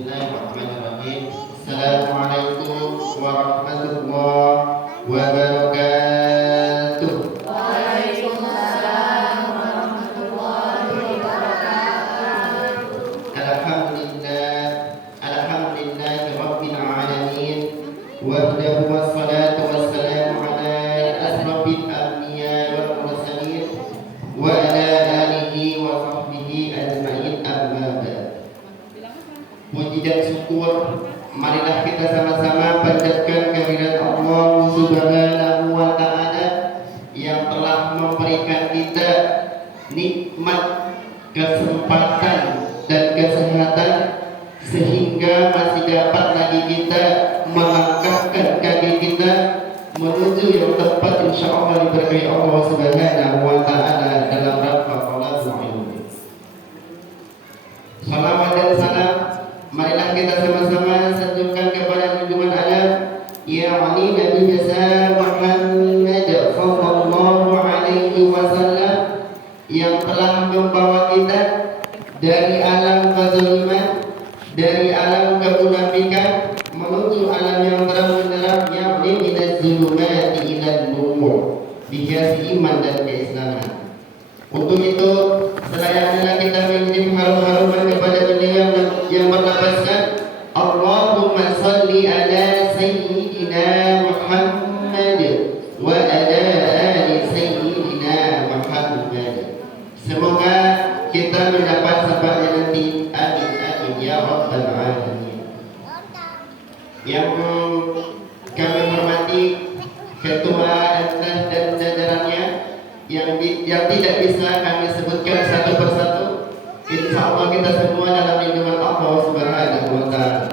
Bismillahirrahmanirrahim. Assalamualaikum warahmatullahi wabarakatuh. Waalaikumsalam warahmatullahi wabarakatuh. Alhamdulillahi rabbil alamin. Wahdahu wassalatu wassalamu ala asrofil anbiya wal mursalin wa ala alihi wa sahbihi ajma'in, amma ba'd. Puji dan syukur marilah kita sama-sama panjatkan kehadirat Allah Subhanahu wa ta'ala yang telah memberikan kita nikmat, kesempatan dan kesehatan sehingga masih dapat lagi kita melangkahkan kaki kita menuju yang tepat, insyaallah diberkahi Allah Subhanahu wa ta'ala dalam rangka thalabul ilmi. Salawat dan salam marilah kita sama-sama sanjungkan kepada junjungan alam yakni Nabi besar Muhammad sallallahu alaihi wasallam yang telah membawa kita dari alam kezaliman, dari alam kemunafikan menuju alam yang terang benderang, yakni minaz zulumati ilan nur, dikasih iman dan keislaman. Untuk itu selayaknya kita mengirim harum-haruman kepada beliau yang berlafazkan Allahumma salli ala sayyidina Muhammad wa ala ali sayyidina Muhammad. Semoga kita mendapat sahabatnya nanti, amin amin ya rabbal alamin. Yang kami hormati ketua dan jajarannya yang tidak bisa kami sebutkan satu persatu, insya Allah kita semua dalam lindungan Allah Subhanahu wa ta'ala.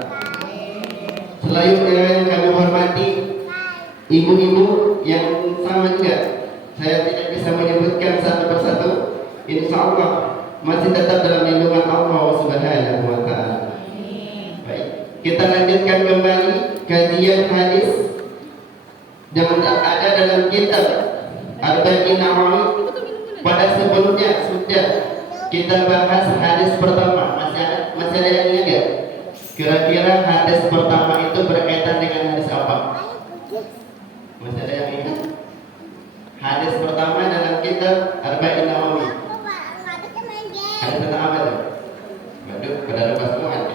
Selanjutnya kami hormati ibu-ibu yang sama juga, saya tidak bisa menyebutkan satu persatu, insya Allah masih tetap dalam lindungan Allah Subhanahu wa ta'ala. Baik, kita lanjutkan kembali kajian hadis yang ada dalam kitab Arba'in Nawawi. Pada sebelumnya sudah kita bahas hadis pertama. Masih ada yang ingat gak? Kira-kira hadis pertama itu berkaitan dengan hadis apa? Masih ada yang ingat? Hadis pertama dalam kitab Arba'in Nawawi. Hadis tentang apa tuh? Waduh, pada lupa semua.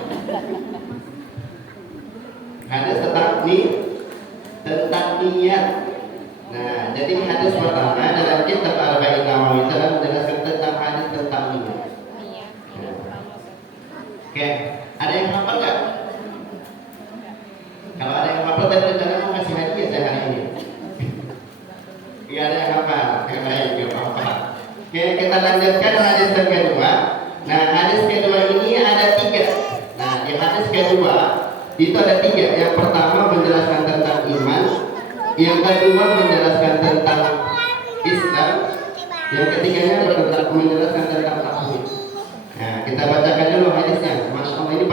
Hadis tentang niat. Nah, jadi hadis pertama dalam kitab Arba'in Nawawi telah menjelaskan tentang hadis tentang niat. Oke, ada yang hafal nggak? Kalau ada yang hafal, tadi rencana mau kasih hadiah saya hari ini. Iya, ada yang hafal. Oke, baik, nggak apa-apa. Oke, kita lanjutkan hadis yang kedua. Nah, hadis kedua ini ada 3. Nah, di hadis kedua itu ada 3. Yang pertama menjelaskan tentang iman, yang kedua menjelaskan tentang Islam, yang ketiganya menjelaskan tentang tauhid. Nah, kita bacakan dulu hadisnya. Masya Allah, ini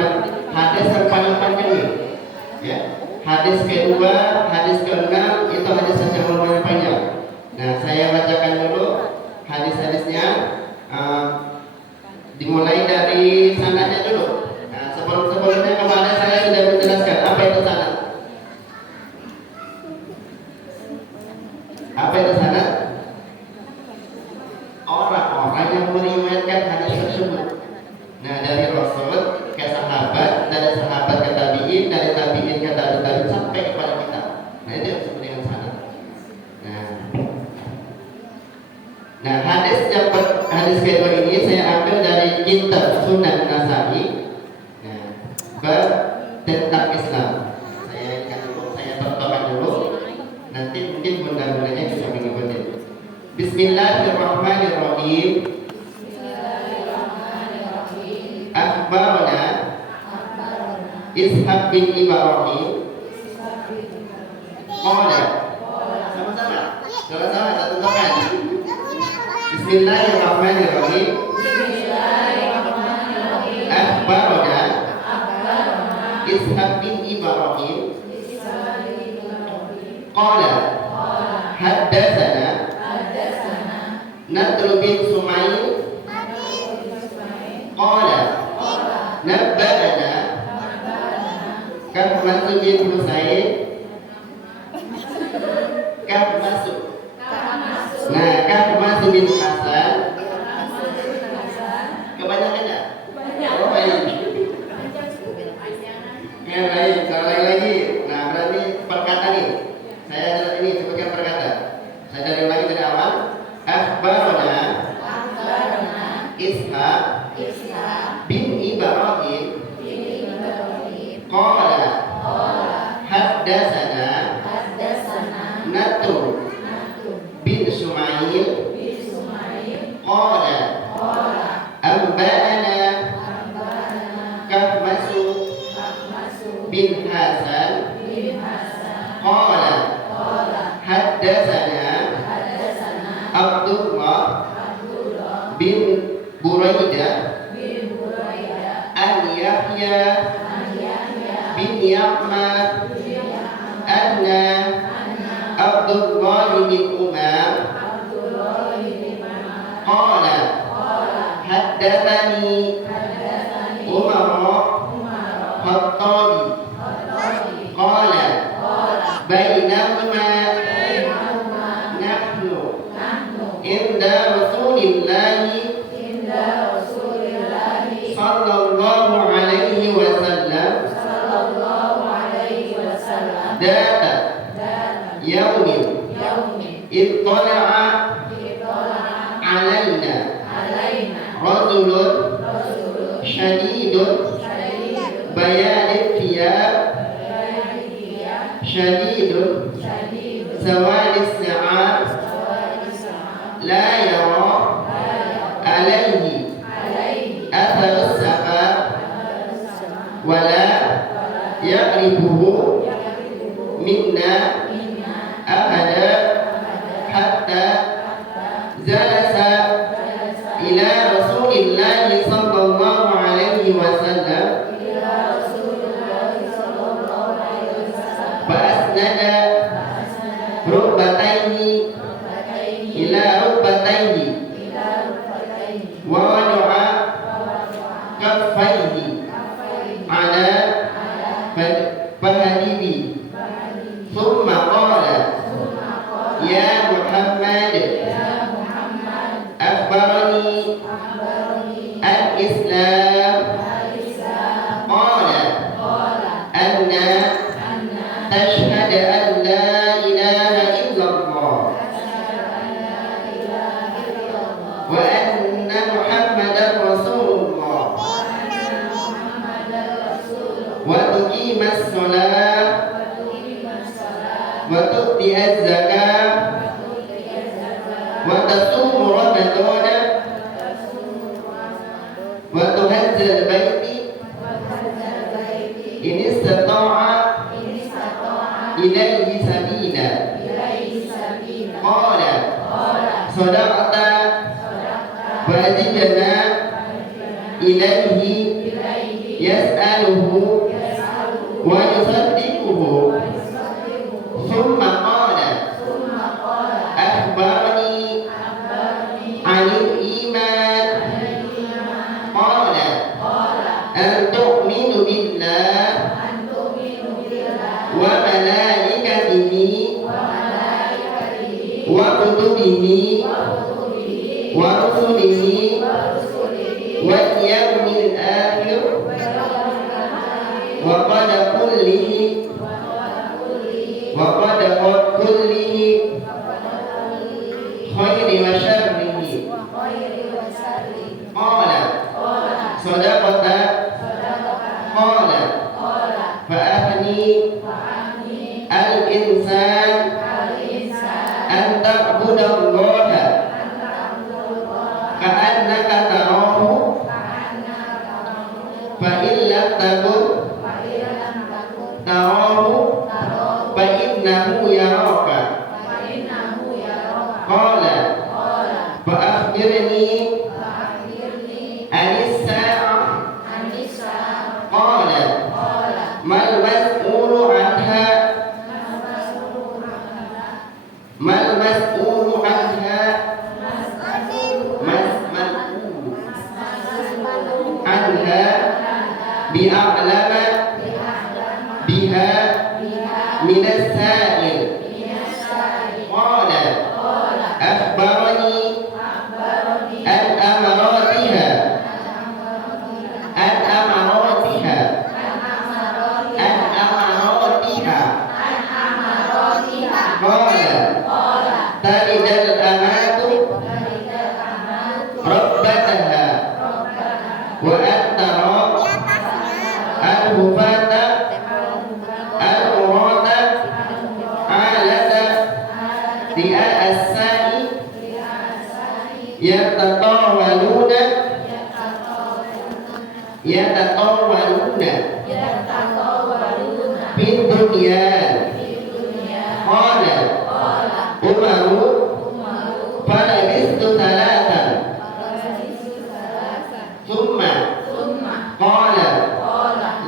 hadis yang paling panjang nih. Ya, hadis kedua, hadis ke-6 itu hadis yang lumayan panjang. Nah, saya bacakan dulu hadis-hadisnya. Dimulai dari sanadnya dulu. Nah, sebelumnya kemarin saya sudah menjelaskan apa itu sanad. Apa itu sanad? Orang-orang yang meriwayatkan hadis tersebut. Nah, dari Rasul ke sahabat, dari sahabat ke tabi'in, dari tabi'in ke tabi'in sampai kepada kita. Nah, itu yang disebut dengan sanad. Nah, hadis kedua ini saya ambil dari kitab Sunan Nasa'i. Nah, bab tentang Islam. Saya contohkan dulu. Nanti mungkin bunda-bundanya bisa mengikuti. Bismillahirrahmanirrahim. Akhbarana Ishaq bin Ibrahim. Qala. Sama-sama. Sama-sama kita contohkan. Bismillahirrahmanirrahim. Akhbarana Ishaq bin Ibrahim. Qala haddatsana Nadr bin Sumail qala nabba'ana Kahmasu bin Husain. Kahmasu. Nah, Kahmasu bin Hasan. Kebanyakan ya? Oh, baik. Ya, baik. Salah lagi. Nah, berarti perkata nih. Saya catat ini sebagai perkata. Saya dari lagi dari awal. Akhbarana Ishaq bin Ibrahim qala haddatsana Natu bin Sumail qala anba'ana Kahmasu bin Hasan qala haddatsana Abdullah bin Buraidah an Yahya bin Ya'mar anna Abdullah bin Umar qala haddatsani Umar Khattabi qala bainahuma nahnu inda Rasulillahi sallallahu alaihi wasallam data yaumin ittala'a alaina rajulun syadidun bayadid thiyab syadidun sawadis sa'ad la yara alaihi atharus safar wala yaqribuhu minna ahada hatta jalasa ila Rasulillahi sallallahu alaihi wasallam fa asnada rukbatayhi ila rukbatayhi wa wada'a kaffayhi ala fahadihi thumma qala ya Muhammad akhbarani al-Islam qala anna tashhadu an la ilaha illallah wa anna Muhammadar Rasulullah wa tuqimas shalah wa tu'tiyaz zakah wa tasumu ramadana wa tuhajjal baiti in istata'a ilaihi sabila qala sadaqta wajibna ilaihi yas'aluhu wa yusaddiquhu thumma qala akhbarani 'anil iman qala an tu'minu billah wa malaikatihi wa kutubihi wa rusulihi wal yawmil akhir wa qadar kullihi khairi wa syarrihi qala sadaqata qala fa afni al-insan an ta'budallaha ka'annaka tarahu fa in lam takun tarahu fa innahu yaraka qala fa akhbirni anis sa'ah qala mal mas'ulu anha bi'a'lama minas sa'il. Qala akhbarani an amaratiha an amaratiha an amaratiha. Qala talidal amatu rabbataha wa antara al-hufata al-urata alata dia as-sa'i yatatawaluna fid dunya. Qala Umaru falabistu salatan thumma qala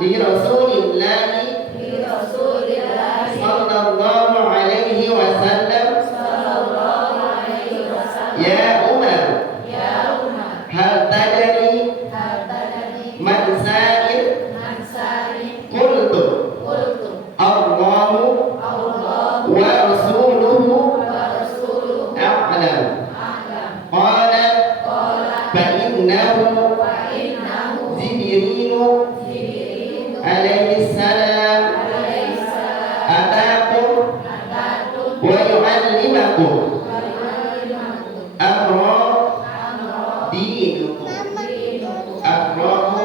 li rasulillahi sallallahu alaihi wasallam ya Umar hal tadri man sa'il. Qultu Allahu wa rasuluhu a'lam. Qala fa innahu Jibrilu alaihi salam atakum wa yu'allimakum amra dinukum. Akhrajahu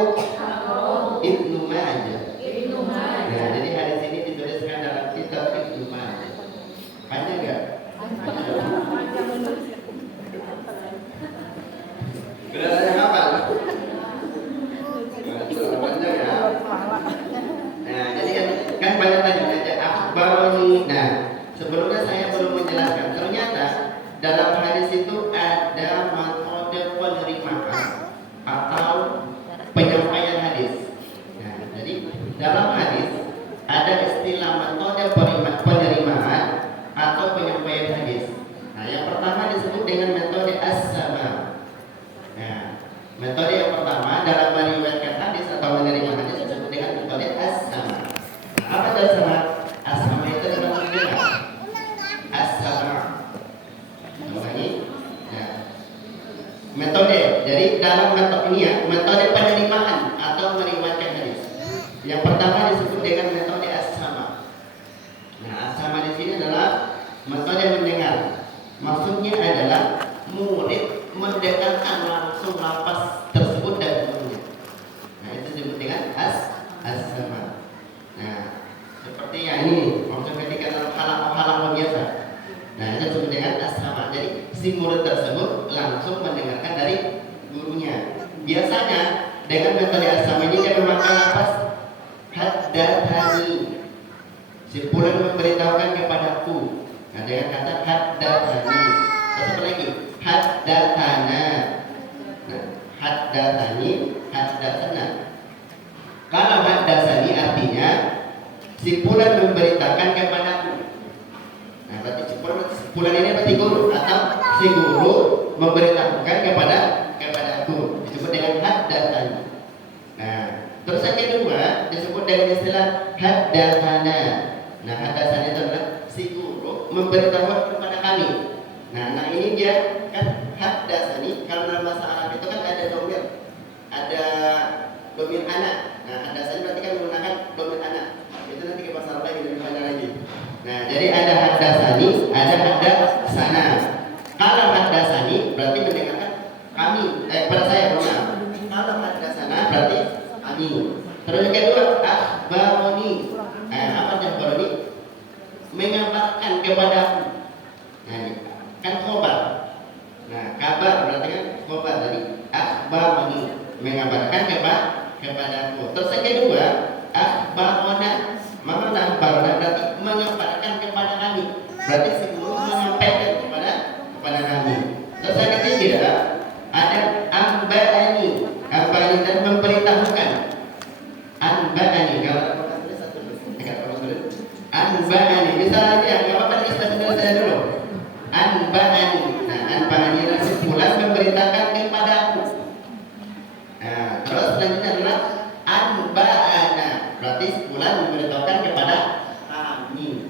Ibnu Majah. Nah, jadi hadis ini dituliskan dalam kitab Ibnu Majah. Panjang enggak? Kelihatannya apa? Panjang ya. Nah, jadi kan banyak tadi ada akhbaroni. Nah, sebelumnya saya belum menjelaskan. Ternyata dalam hadis itu ada metode penerimaan atau penyampaian hadis. Nah, jadi dalam hadis ada istilah metode penerimaan atau penyampaian hadis. Nah, yang pertama disebut dengan metode as-sama. Nah, metode yang pertama dalam meriwayatkan hadis atau menerima hadis disebut dengan metode as-sama. Nah, apa itu as-sama? As-sama itu adalah mendengar. As-sama. Ulangi. Nah, metode. Jadi dalam metode ini ya, metode penerimaan atau meriwayatkan hadis. Yang pertama disebut dengan metode as-sama. Nah, as-sama di sini adalah metode mendengar. Maksudnya adalah murid mendengarkan langsung lafaz tersebut dari gurunya. Nah, itu disebut dengan as-sama. Nah, seperti yang ini, maksud ketika dalam halang biasa. Nah, itu disebut dengan as-sama. Jadi si murid tersebut langsung mendengarkan dari gurunya. Biasanya dengan metode as-sama ini dia memakai lafaz haddatsani. Si fulan memberitahukan kepadaku. Nah, dengan kata haddatsani. Terus apa lagi? Haddatsana. Nah, haddatsani, haddatsana. Kalau haddatsani artinya si fulan memberitakan kepadaku. Nah, berarti si fulan ini berarti guru atau si guru memberitahukan kepadaku. Disebut dengan haddatsani. Nah, terus yang kedua disebut dengan istilah haddatsana. Nah, haddatsana itu adalah si guru memberitahukan kepada kami. Nah ini dia kan haddatsani. Kalau dalam bahasa Arab itu kan ada domir anak. Nah, haddatsani berarti kan menggunakan domir anak. Itu nanti ke bahasa Arab lagi lebih panjang lagi. Nah, jadi ada haddatsani, ada haddatsana. Kalau haddatsani berarti mendengarkan kami, pada saya benar. Kalau haddatsana berarti kami. Terus yang kedua akhbaroni. Apa akhbaroni? Mengabarkan kepadaku. Nah, kan khobar. Nah, kabar berarti kan khobar tadi. Akhbaroni mengabarkan kepadaku. Terus yang kedua akhbarona. Mana akhbarona berarti mengabarkan kepada kami. Berarti si guru menyampaikan kepada kami. Terus yang ketiga ada amba'ani. Amba'ani dan memberitahukan. Amba'ani kalau anba'ani bisa aja, nggak apa-apa kita saya dulu. Anba'ani. Nah, anba'ani adalah fulan memberitakan kepadaku. Nah, terus selanjutnya adalah anba'ana. Berarti fulan memberitahukan kepada kami.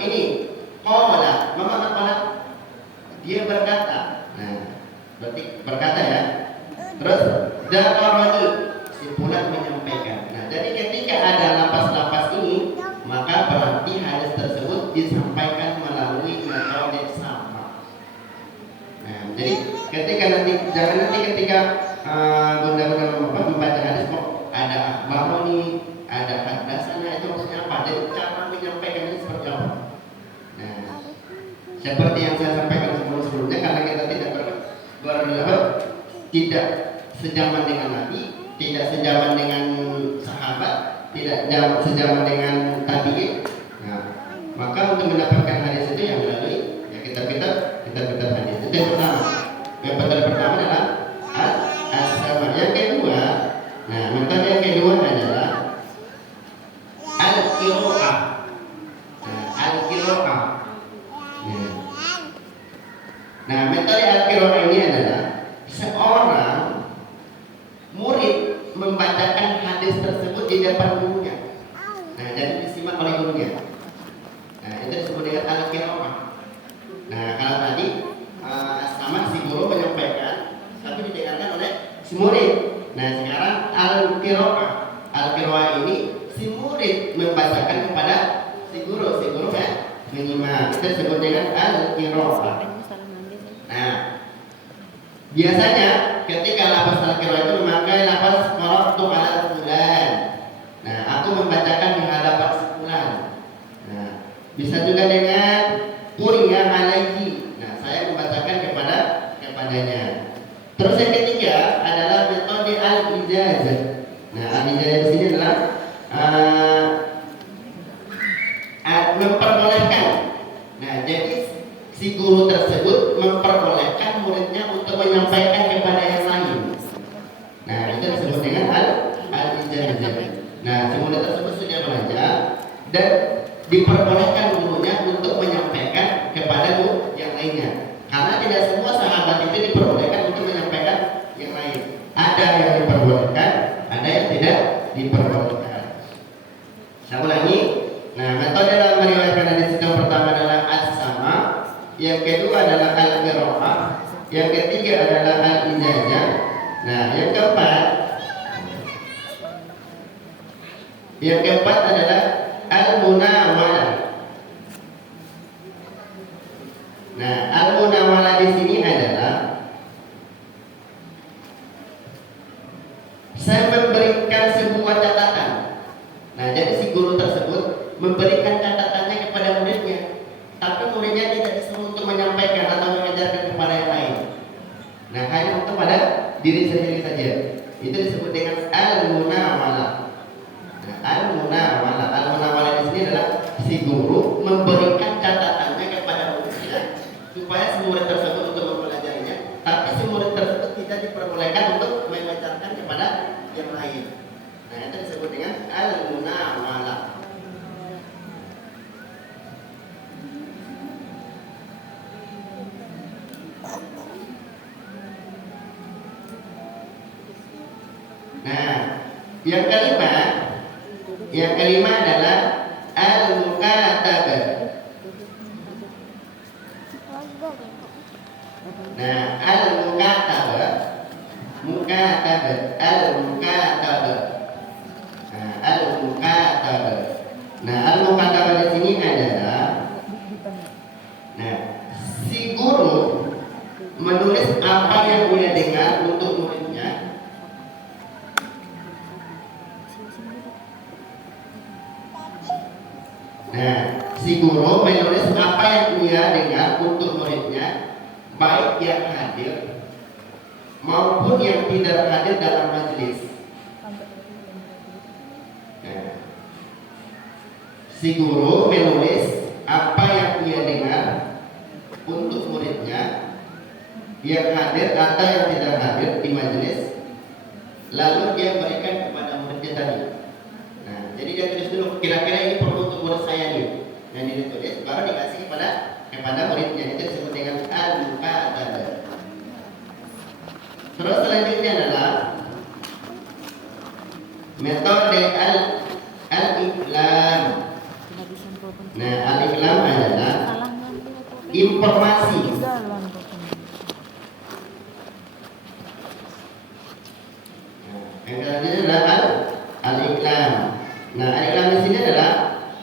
ini qala, apa makna qala? Dia berkata. Nah, berarti berkata ya. Terus dzakarani, si fulan menyampaikan. Nah, jadi ketika ada lapas-lapas ini, maka berarti hadis tersebut disampaikan melalui metode sama. Nah, jadi ketika nanti jangan nanti ketika bunda-bunda membaca hadis kok ada akhbaroni, ada hadasana, itu maksudnya apa? Jadi cara menyampaikan ini seperti apa? Nah, seperti yang saya sampaikan sebelumnya, karena kita tidak tidak sejaman dengan Nabi, tidak sejaman dengan sahabat, tidak sejaman dengan tabi'in. Nah, maka untuk mendapatkan hadis itu yang melalui ya kita hadis. Itu yang pertama. Yang pertama adalah as-sama. Yang kedua, nah metode yang kedua adalah al-qira'ah. Nah, al-qira'ah. Nah, metode al-qira'ah ini adalah seorang murid membacakan hadis tersebut di depan gurunya. Nah, jadi disimak oleh gurunya. Nah, itu disebut dengan al-qira'ah. Nah, kalau tadi sama si guru menyampaikan, tapi didengarkan oleh si murid. Nah, sekarang al-qira'ah. Al-qira'ah ini si murid membacakan kepada si guru ya menyimak. Itu disebut dengan al-qira'ah. Nah, biasanya ketika lafaz al-qira'ah itu memakai lafaz qara'tu 'ala fulan. Nah, aku membacakan di hadapan si fulan. Nah, bisa juga dengan quri'a 'alaihi. Nah, saya membacakan kepadanya. Terus yang ketiga adalah metode al-ijazah. Nah, al-ijazah di sini adalah memperbolehkan. Nah, jadi si guru tersebut memperbolehkan muridnya untuk menyampaikan kepada yang lain. Nah, itu disebut dengan al-ijazah. Nah, si murid tersebut sudah belajar dan diperbolehkan gurunya untuk menyampaikan kepada yang lainnya. Karena tidak semua sahabat itu diperbolehkan untuk menyampaikan yang lain. Ada yang diperbolehkan, ada yang tidak diperbolehkan. Saya ulangi. Nah, metode dalam meriwayatkan hadis yang pertama adalah as-sama, yang kedua adalah al-qira'ah, yang ketiga adalah al-ijazah. Nah, yang keempat adalah al-munawalah. Nah, al-munawalah di sini adalah saya memberikan sebuah catatan. Nah, jadi si guru tersebut memberikan catatannya kepada muridnya, tapi muridnya tidak disuruh untuk menyampaikan atau mengajarkan kepada yang lain. Nah, hanya untuk pada diri sendiri saja. Itu disebut dengan al-munawalah. Nah, al-munawalah di sini adalah si guru memberikan catatannya kepada muridnya supaya si murid tersebut untuk mempelajarinya, tapi si murid tersebut tidak diperbolehkan untuk mengajarkan kepada yang lain. Nah, itu disebut dengan al-munawalah. Nah, yang kelima adalah al-mukatabah. Nah, al-mukatabah. Nah, al-mukatabah di sini adalah si guru menulis apa yang dia dengar untuk muridnya. Nah, si guru menulis apa yang dia dengar untuk muridnya, baik yang hadir maupun yang tidak hadir dalam majelis. Nah, si guru menulis apa yang dia dengar untuk muridnya, yang hadir atau yang tidak hadir di majelis, lalu dia berikan kepada muridnya tadi. Nah, jadi dia tulis dulu, kira-kira ini perlu untuk murid saya nih. Nah, dia tulis, baru dikasih kepada muridnya. Itu disebut dengan al-mukatabah. Terus selanjutnya adalah metode al-iflam. Nah, al-iklam adalah informasi. Yang selanjutnya adalah al-iklam. Nah, al-iklam di sini adalah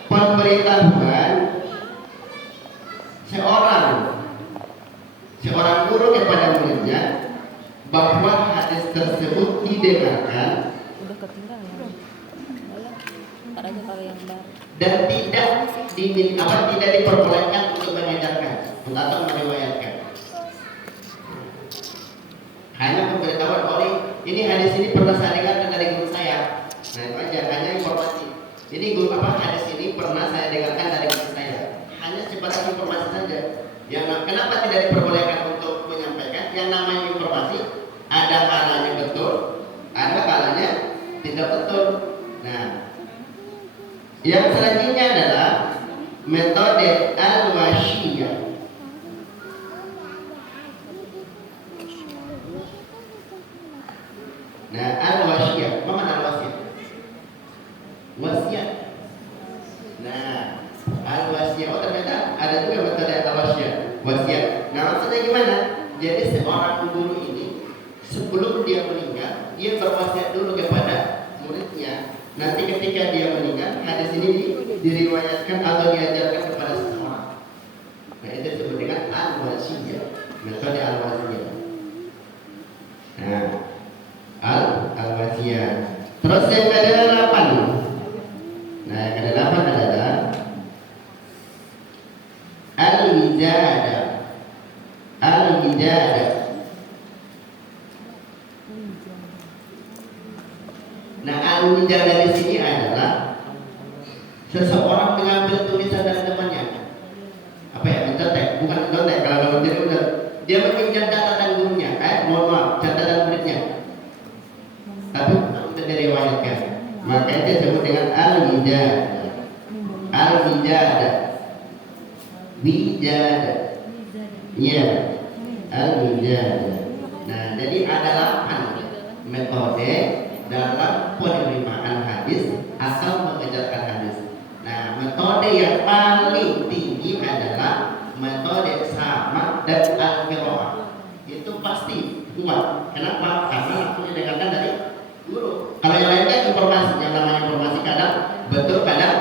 pemberitahuan seorang guru kepada muridnya bahwa hadis tersebut didengarkan dan tidak diperbolehkan untuk mengedarkan atau meriwayatkan. Hanya pemberitahuan oleh ini hadis ini pernah saya dengarkan dari guru saya. Nah itu aja, hanya informasi. Jadi guru hadis ini pernah saya dengarkan dari guru saya. Hanya sebatas informasi saja. Kenapa tidak diperbolehkan untuk menyampaikan? Yang namanya informasi ada kalanya betul, ada kalanya tidak betul. Nah, yang selanjutnya adalah metode al-wasyiyah. Nah, al-wasyiyah, apa makna al-wasyiyah? Wasiat. Nah, al-wasyiyah, ternyata ada juga metode al-wasyiyah, wasiat. Nah, maksudnya gimana? Jadi seorang guru ini sebelum dia meninggal, dia berwasiat dulu kepada muridnya. Nanti ketika dia meninggal, hadis ini diriwayatkan atau diajarkan kepada seseorang. Nah, itu disebut dengan al-wasiyah, metode al-wasiyah. Nah, al-wasiyah. Terus yang ke-8. Nah, yang ke-8 adalah al-wijadah. Al-wijadah. Nah, al-wijadah di sini adalah seseorang mengambil tulisan dari temannya. Apa ya? Mencontek, bukan mencontek. Kalau jadi udah dia meminjam catatan gurunya, catatan muridnya. Tapi untuk diriwayatkan. Maka itu disebut dengan al-wijadah. Al-wijadah. Wijadah. Iya. Al-wijadah. Nah, jadi ada 8 metode dalam penerimaan hadis atau mengejarkan hadis. Nah, metode yang paling tinggi adalah metode sama dan al-qiraah. Itu pasti kuat. Kenapa? Karena langsung didengarkan dari guru. Kalau yang lain kan informasi, yang namanya informasi kadang betul, kadang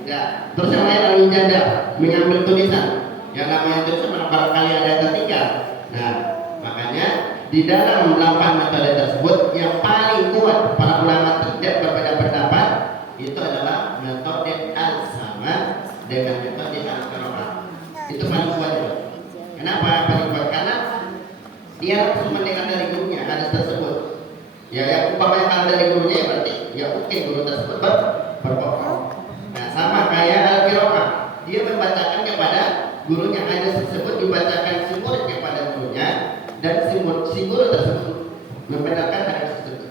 tidak. Terus yang lain al-wijadah, mengambil tulisan. Yang namanya tulisan barangkali ada yang tertinggal. Nah, makanya di dalam 8 metode tersebut yang paling kuat para ulama tidak berbeda pendapat itu adalah metode al-sama dengan metode al-qiraah. Itu paling kuat. Kenapa paling kuat? Karena dia langsung mendengar dari gurunya hadis tersebut. Ya, yang umpamanya kalau dari gurunya ya berarti ya oke, guru tersebut berbohong. Nah, sama kayak al-qiraah, dia membacakan kepada gurunya, hadis tersebut dibacakan si murid kepada gurunya dan si guru tersebut membenarkan hadis tersebut.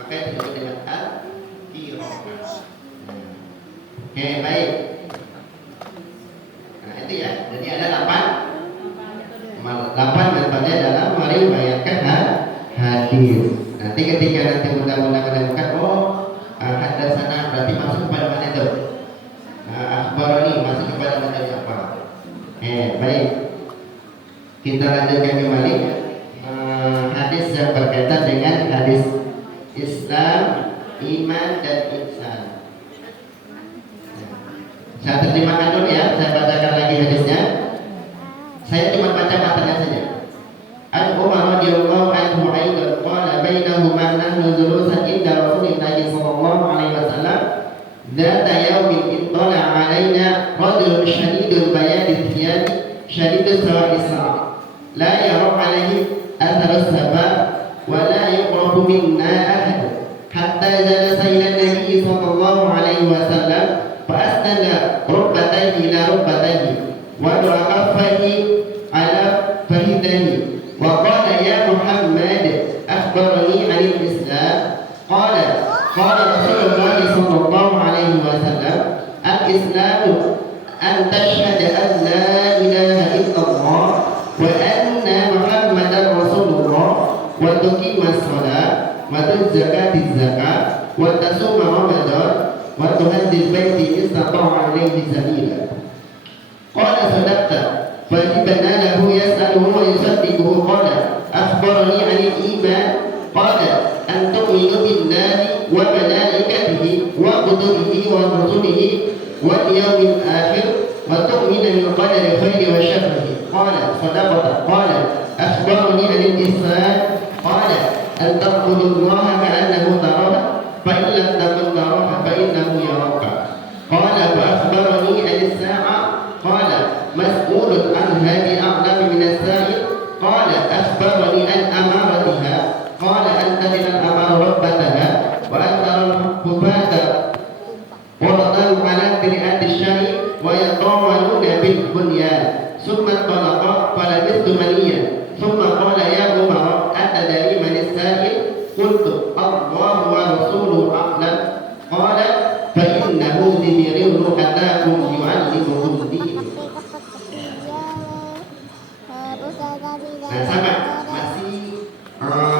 Maka itu disebut dengan al-qiraah. Oke, baik. Nah, itu ya. Jadi ada 8 metode dalam meriwayatkan hadis. Nanti ketika mudah-mudahan menemukan hadatsana berarti masuk kepada mana itu? Akhbarani masuk kepada metode apa? Baik. Kita lanjutkan kembali hadis yang berkaitan dengan hadis Islam, iman dan ihsan. Saya terjemahkan dulu ya, saya bacakan lagi hadisnya. Saya cuma baca matanya saja. Al-Umar radhiyallahu anhu aidan qala bainahuma nahnu julusan inda Rasulillah sallallahu alaihi wasallam dzata yaumin ittala alaina rajulun shadidul bayadi thiyab shadidus sawadis la yara alaihi athar as-sabab wa la yuqrabu minna ahad hatta jalasa ila nabi sallallahu alaihi wasallam fa asnada rukbatayhi ila rukbatayhi wa raqafayhi ala fahidahi wa qala ya Muhammad akhbarani 'anil Islam qala Rasulullah sallallahu alaihi wasallam al-Islamu an tashhada an la ilaha illallah wa anna Muhammadar Rasulullah wa tuqimas shalah wa tuzakatiz zakat wa tasuma Ramadan وتهدي البيت إن استطاع إليه سبيلا. قال صدقت. فجبنا له يسأله ويصدقه. قال أخبرني عن الإيمان. قال أن تؤمن بالله وملائكته وكتبه ورسله واليوم الآخر وتؤمن بالقدر خير وشره. قال صدقت. قال أخبرني عن الإحسان. قال أن تعبد الله كأنه تراه فإن لم تكن تراه فإنه يراك. قال فأخبرني عن الساعة. قال مسؤول عنها بأعلم من السائل. قال أخبرني عن أمارتها. قال أن تجد الأمر ربتها وأن ترى الحفاة ورضوا على قراءة الشيء ويطاولون بالبنيان. ثم انطلق فلبثت مليا. ثم قال يا عمر أتدري من السائل؟ قلت الله ورسوله أعلم. قال فإنه جبريل أتاكم يعلمكم دينكم. Nah, sama masih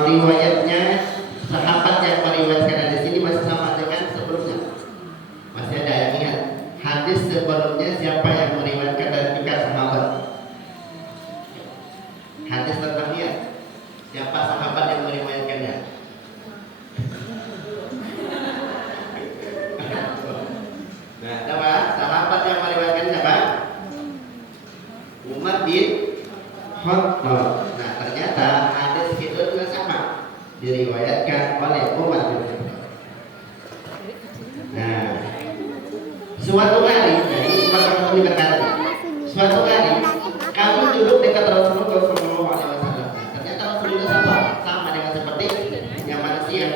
riwayatnya sahabat yang meriwayatkan hadis ini masih sama dengan sebelumnya. Masih ada yang ingat hadis sebelumnya siapa yang meriwayatkan dari 3 sahabat? Hadis tentang dia siapa sahabat yang meriwayatkannya? Nah, siapa sahabat yang meriwayatkan siapa? Umar bin Khattab. Nah, ternyata hadis itu juga sama diriwayatkan oleh Umar bin Khattab. Nah, suatu hari, nah ini Umar bin Khattab berkata, suatu hari kami duduk dekat Rasulullah SAW. Nah, ternyata Rasulullah sama dengan seperti yang manusia.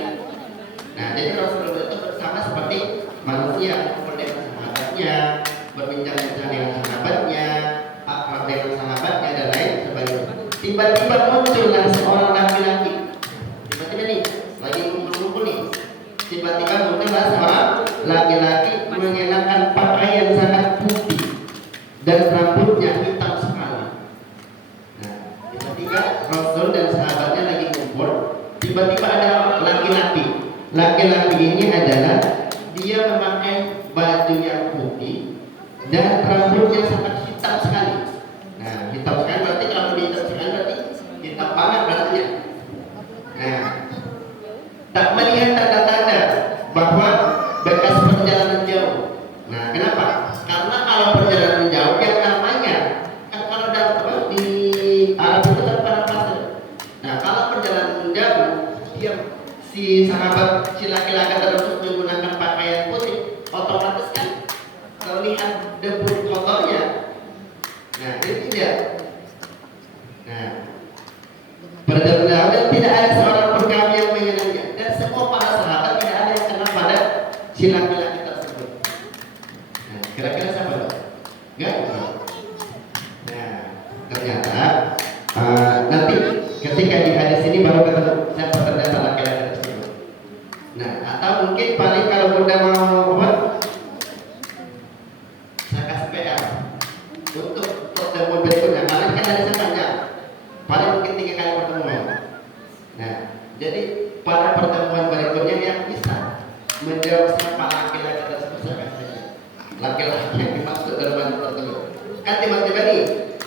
Nah, jadi Rasulullah itu bersama seperti manusia, kumpul dengan sahabatnya, berbincang-bincang dengan sahabatnya, akrab dengan sahabatnya dan lain sebagainya. Tiba-tiba muncullah seorang laki-laki. Tiba-tiba nih, lagi ngumpul-ngumpul nih. Tiba-tiba muncullah seorang laki-laki mengenakan pakaian sangat putih dan rambutnya hitam sekali. Nah, tiba-tiba Rasul dan sahabatnya lagi ngumpul. Tiba-tiba ada laki-laki. Laki-laki ini adalah dia memakai baju yang putih dan rambutnya sangat hitam sekali. Nah, hitam sekali berarti kalau hitam sekali berarti hitam banget berarti. Nah, tak melihat tanda-tanda bahwa bekas perjalanan jauh. Nah, kenapa? Karena kalau perjalanan jauh yang namanya kan kalau di Arab itu kan padang pasir. Nah, kalau perjalanan jauh dia si sahabat si laki-laki terus menggunakan pakaian putih, otomatis kan terlihat debu kotornya. Nah, itu tidak. Nah, perjalanan dan tidak ada seorang pun kami yang mengenalnya dan semua para sahabat tidak ada yang kenal pada si laki-laki tersebut. Nah, kira-kira siapa? Enggak? Nah, ternyata nanti ketika di hadis ini baru ketemu siapa ternyata laki-laki tersebut. Nah, atau mungkin paling kalau Bunda mau apa? Saya kasih PR untuk pertemuan berikutnya. Paling kan ada sampainya. Paling mungkin 3 kali pertemuan. Nah, jadi pada pertemuan berikutnya yang bisa menjawab siapa laki-laki tersebut saya kasih. Laki-laki yang dimaksud dalam tersebut. Kan tiba-tiba nih,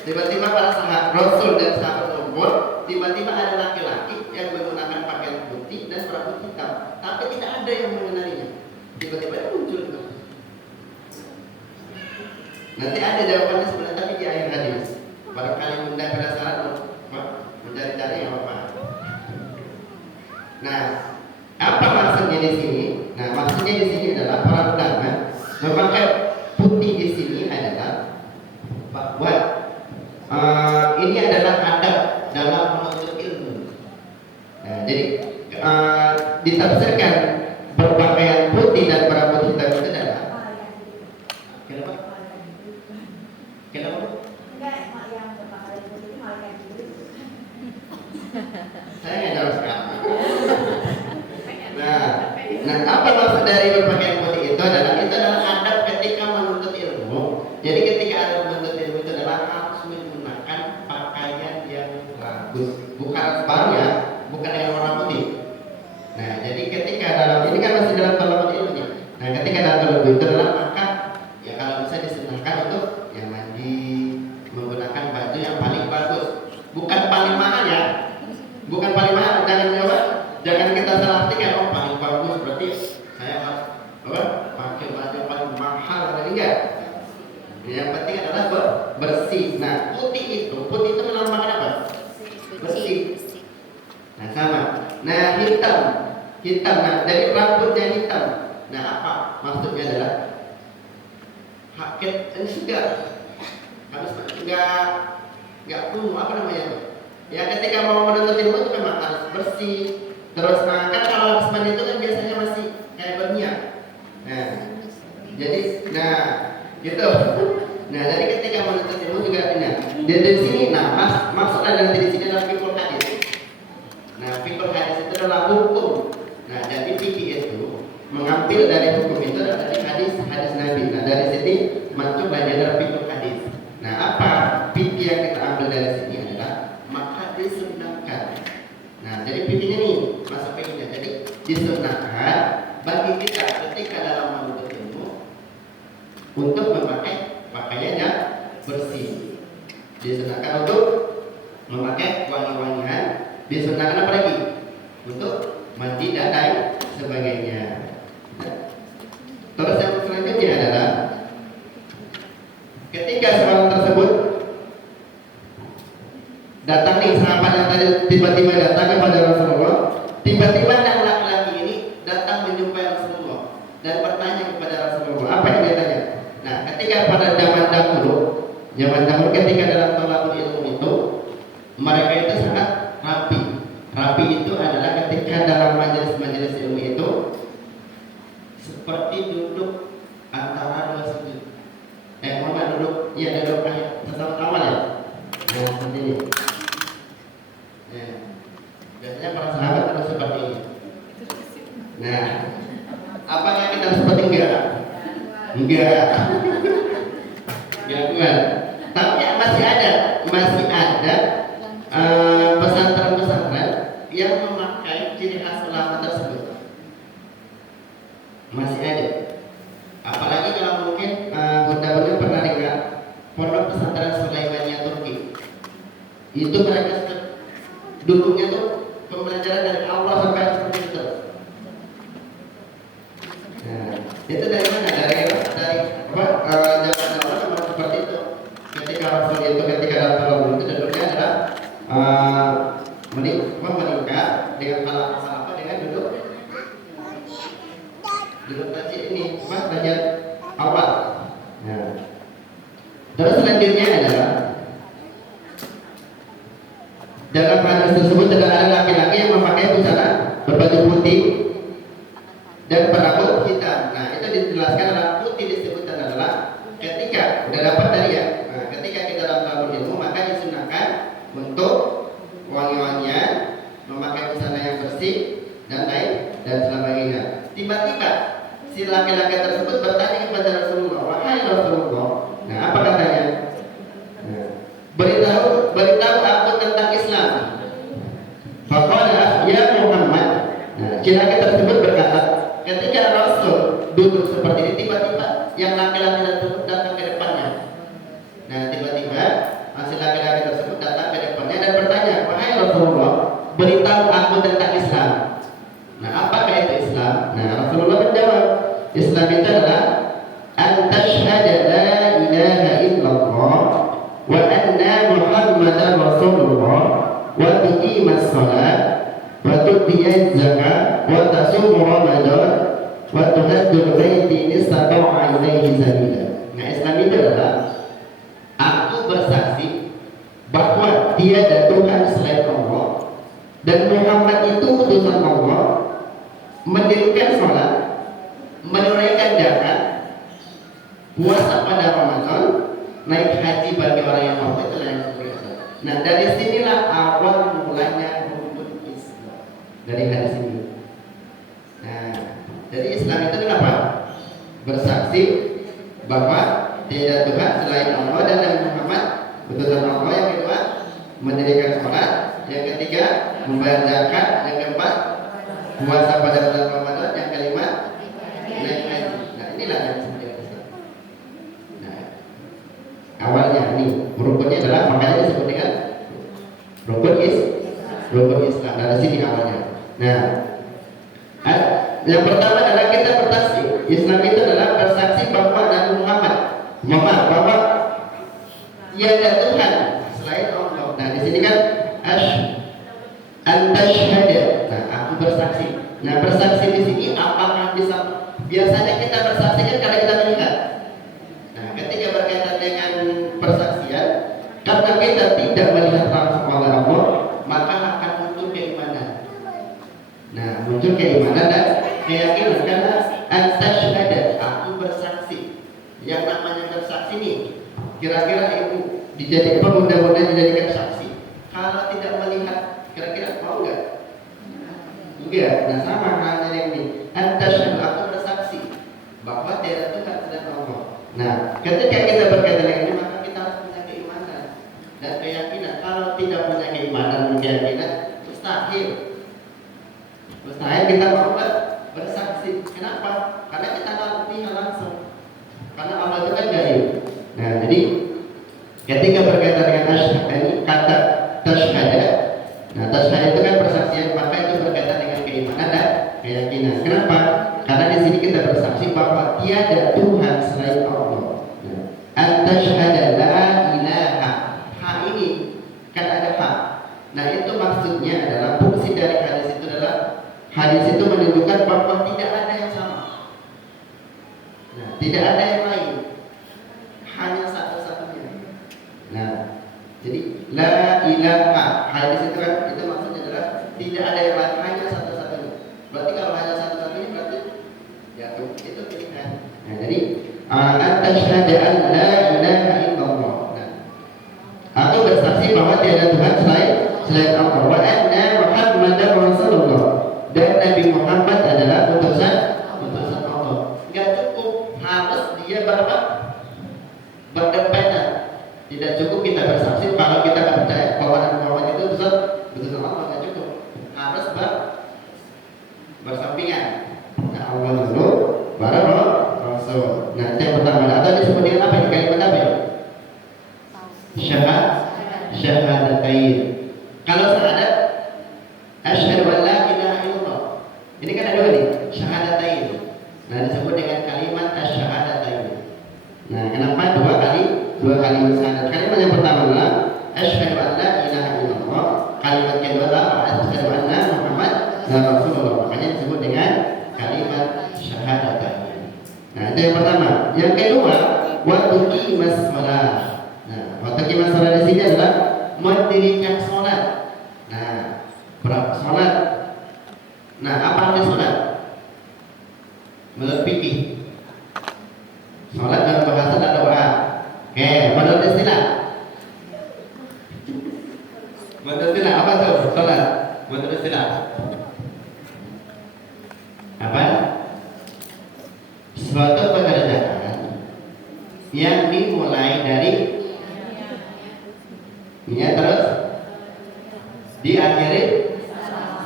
tiba-tiba para sahabat Rasul dan sahabat Umar, tiba-tiba ada laki-laki yang menggunakan pakaian putih dan rambut hitam, tapi tidak ada yang mengenalinya. Tiba-tiba dia muncul. Nanti ada jawabannya sebenarnya tapi di akhir hadis. Barangkali Bunda penasaran mencari-cari yang apa. Nah, apa maksudnya di sini? Nah, maksudnya di sini adalah para ulama memakai putih di sini adalah bahwa ini adalah adab dalam menuntut ilmu. Nah, jadi ditafsirkan berpakaian putih dan berambut hitam itu adalah kenapa? Kenapa? Enggak, yang berpakaian putih itu malaikat Jibril. Saya nggak tahu sekarang. Nah, apa maksud dari berpakaian putih itu adalah adab ketika menuntut ilmu. Jadi ketika ada menuntut ilmu itu adalah harus menggunakan pakaian yang bagus, bukan sebaliknya, bukan yang warna putih. Nah, jadi ketika dalam ini kan masih dalam tolong ilmunya. Nah, ketika dalam wudhu itu adalah maka ya kalau bisa disunahkan untuk yang mandi menggunakan baju yang paling bagus, bukan paling mahal ya, bukan paling mahal. Jangan kita salah artikan oh paling bagus berarti saya harus pakai baju yang paling mahal, berarti enggak. Yang penting adalah bersih. Nah putih itu melambangkan apa? Bersih. Nah sama. Nah hitam. Nah dari rambutnya hitam. Nah apa maksudnya adalah hakikat enggak harus enggak penuh apa namanya itu? Ya ketika mau menuntut ilmu itu memang harus bersih. Terus kan kalau habis mandi itu kan biasanya masih kayak berminyak. Nah jadi gitu. Nah jadi ketika menuntut ilmu juga dari sini. Nah maksudnya nanti di sini adalah fikul hadis. Nah fikul hadis itu adalah hukum. Nah jadi fikih itu mengambil dari hukum itu dari hadis Nabi. Nah dari sini masuk belajar fikul hadis. Nah apa fikih yang kita ambil dari sini adalah maka disunahkan. Nah jadi fikihnya nih masuk fikihnya. Jadi disunahkan bagi kita ketika dalam menuntut ilmu untuk memakai pakaian yang bersih. Disunahkan untuk memakai wangi-wangian. Disunahkan apa lagi? Untuk mandi dan lain sebagainya. Terus yang selanjutnya adalah ketika seorang tersebut datang nih, sahabat yang tadi tiba-tiba datang kepada Rasulullah, tiba-tiba yang laki-laki ini datang menjumpai Rasulullah dan bertanya kepada Rasulullah. Apa yang dia tanya? Nah, ketika pada zaman dahulu ketika dalam thalabul ilmu itu mereka itu sangat rapi. Rapi itu adalah ketika dalam majelis-majelis ilmu itu seperti duduk antara dua sujud. Duduk sesaat awal ya. Nah, seperti ini. Ya. Biasanya para sahabat harus seperti ini. Nah, apakah kita seperti enggak? Enggak kuat. Tapi masih ada pesantren-pesantren yang memakai ciri khas ulama tersebut. Masih ada. Apalagi kalau mungkin bunda-bunda pernah dengar pondok pesantren Sulaimaniyah Turki. Itu mereka duduknya tuh pembelajaran dari Allah sampai seperti itu. Nah, itu dari mana? Dari zaman awal seperti itu. Ketika Rasul itu ketika dalam itu duduknya adalah meningkat dengan kepala dengan duduk tadi ini belajar awal. Nah, terus selanjutnya adalah dalam hadis tersebut ada laki-laki yang memakai busana berbaju putih dan berambut hitam. Nah itu dijelaskan adalah putih disebutkan adalah ketika udah dapat tadi ya. Nah, ketika kita dalam thalabul ilmu maka disunahkan untuk wangi-wangian, memakai busana yang bersih dan lain dan sebagainya. Tiba-tiba si laki-laki tersebut bertanya kepada Rasulullah, wahai Rasulullah. Nah apa katanya? Nah, beritahu aku tentang Islam. Faqala ya Muhammad. Nah, laki-laki tersebut berkata, ketika Rasul duduk seperti ini, tiba-tiba yang laki-laki tersebut datang ke depannya. Nah, tiba-tiba si laki-laki tersebut datang ke depannya dan bertanya, wahai Rasulullah, beritahu aku tentang Islam. Nah, apakah itu Islam? Nah, Rasulullah menjawab, Islam itu adalah an tashhada la ilaha illallah wa anna Muhammadar Rasulullah wa tuqimas shalah wa tu'tiyaz zakat wa tasum Ramadan wa tuhajjul baiti in istata'a ilaihi sabila. Nah, Islam itu adalah aku bersaksi bahwa tiada Tuhan selain Allah dan Muhammad itu utusan Allah, mendirikan sholat, menunaikan zakat, puasa pada Ramadan, naik haji bagi orang yang mampu, itu yang biasa. Nah dari sinilah awal mulanya hukum Islam, dari hadis ini. Nah jadi Islam itu apa? Bersaksi bahwa tidak Tuhan selain Allah dan Nabi Muhammad utusan Allah. Yang kedua mendirikan sholat. Yang ketiga membayar zakat. Yang keempat puasa pada bulan Ramadan. Yang kelima naik haji. Nah inilah rukun Islam. Dari sini awalnya. Nah, yang pertama adalah kita bersaksi. Islam itu adalah bersaksi bahwa Nabi Muhammad bahwa tiada Tuhan selain Allah. Nah, di sini kan antashhada. Nah, aku bersaksi. Nah, bersaksi di sini apakah bisa? Biasanya kita bersaksi kan karena kita melihat. Nah, ketika berkaitan dengan persaksian, karena kita tidak melihat langsung oleh Allah, maka akan muncul keimanan. Nah, muncul keimanan dan keyakinan karena antashhada, aku bersaksi. Yang namanya bersaksi nih, kira-kira itu dijadikan mudah-mudahan dijadikan saksi. Kalau tidak melihat, kira-kira mau nggak? Enggak. Nah, sama halnya yang ini. Antashhada, aku bersaksi bahwa tiada Tuhan selain Allah. Nah, ketika kita berkaitan dengan ini, maka kita harus punya keimanan dan keyakinan. Kalau tidak punya keimanan dan keyakinan, mustahil kita mau bersaksi. Kenapa? Karena kita tahu pihak langsung. Karena Allah itu kan gaib. Nah, jadi ketika berkaitan dengan kata tashhada, nah tashhada itu kan persaksian, maka itu berkaitan dengan keimanan dan keyakinan. Kenapa? Karena di sini kita bersaksi bahwa tiada Tuhan selain Allah. Antashhada la ilaha. Ha ini kan ada ha. Nah, itu maksudnya adalah fungsi dari hadis itu adalah hadis itu menunjukkan bahwa tidak ada yang sama. Nah, tidak ada yang lain. Hanya satu-satunya. Nah, jadi la ilaha. Hadis itu kan itu maksudnya adalah tidak ada yang lain, hanya satu-satunya. Berarti kalau hanya satu-satunya berarti ya itu pilihan. Nah, jadi antashhada an la ilaha illallah. Nah, aku bersaksi bahwa tiada Tuhan selain Allah. Wa anna Muhammadar Rasulullah. Dan Nabi Muhammad adalah utusan Allah. Enggak cukup, harus dia berdependen. Tidak cukup kita bersaksi kalau kita tidak percaya bahwa Nabi Muhammad itu utusan Allah, enggak cukup. Harus bersampingan. Nah, Allah dulu, baru Rasul. Nah, yang pertama atau disebut dengan apa? Kalimat apa ya? Syahadatain. Kalau syahadat, asyhadu an la ilaha illallah. Ini kan ada dua nih, syahadatain. Nah, disebut dengan kalimat asyhadatain. Nah, kenapa dua kali syahadat? Kalimat yang pertama adalah asyhadu an la ilaha illallah. Kalimat kedua adalah asyhadu anna Muhammad Rasulullah. Makanya disebut dengan kalimat syahadatain. Nah, itu yang pertama. Yang kedua, wa tuqimas shalah. Nah, wa tuqimas shalah di sini adalah mendirikan salat. Nah, salat. Nah, apa arti salat? Menurut fikih, salat dalam bahasa adalah doa. Oke, menurut istilah. Menurut istilah apa tuh salat? Menurut istilah apa? Suatu pekerjaan yang dimulai dari niat terus diakhiri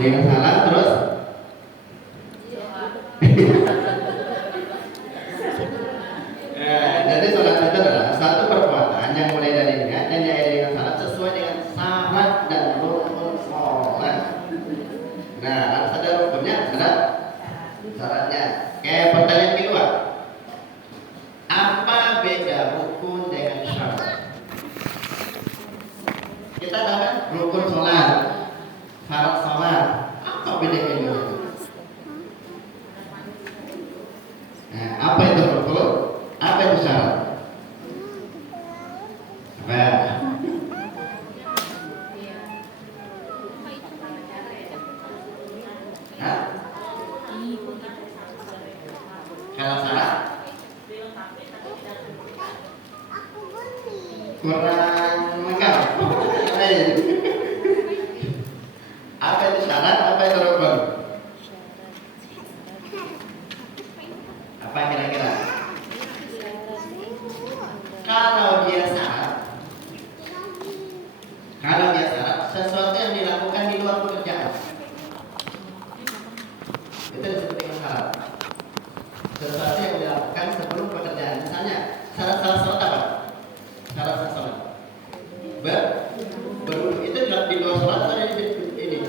dengan salam terus jadi salat itu adalah satu perbuatan yang mulai dari niat dan diakhiri dengan salam sesuai dengan syarat dan rukun salat. Nah, harus ada rukunnya, ada syaratnya. Kayak pertanyaan kedua, apa beda rukun dengan syarat? Kita tahu kan rukun sholat, syarat sholat, apa bedanya? Nah, apa itu rukun? Apa itu syarat? Apa? Hah? Kalau syarat kurang lengkap. Apa itu syarat? Apa itu rukun? Apa kira-kira? Kalau dia syarat, sesuatu yang dilakukan di luar pekerjaan, itu disebut dengan syarat. Sesuatu yang dilakukan sebelum pekerjaan. Misalnya, syarat sholat apa? Syarat sholat berwudu itu di luar sholat atau ini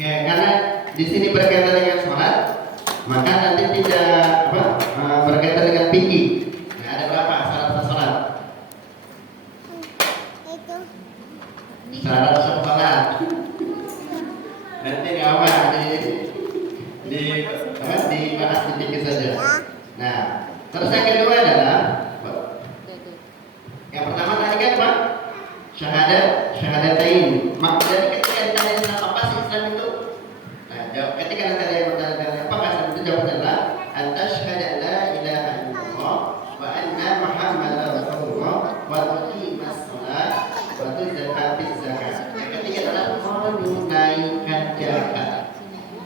Ya, karena di sini berkaitan dengan sholat, maka nanti tidak berkaitan dengan fikih. Nah, ada berapa syarat sholat? Syarat sholat. Nanti nggak apa dibahas di fikih saja. Nah, terus yang kedua adalah yang pertama tadi kan Pak, syahadatain. Jadi ketika ditanya Islam apa sih Islam itu? Nah, ketika ditanya apa Islam itu jawabannya adalah antasyhadu an la ilaha illallah wa anna muhammadar rasulullah wa tuqimas shalah wa tuzakatiz zakat. Yang ketiga adalah menunaikan zakat.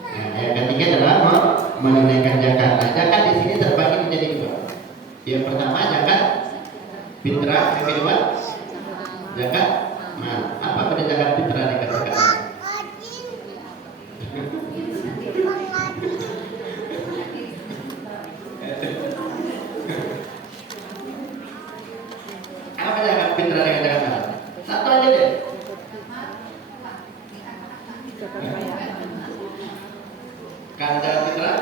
Nah, yang ketiga adalah menunaikan zakat. Nah, zakat di sini terbagi menjadi dua. Yang pertama zakat fitrah, yang kedua zakat mal. Apa beda zakat fitrah dengan zakat mal? Apa zakat fitrah dengan zakat mal? Satu aja deh. Kalau zakat fitrah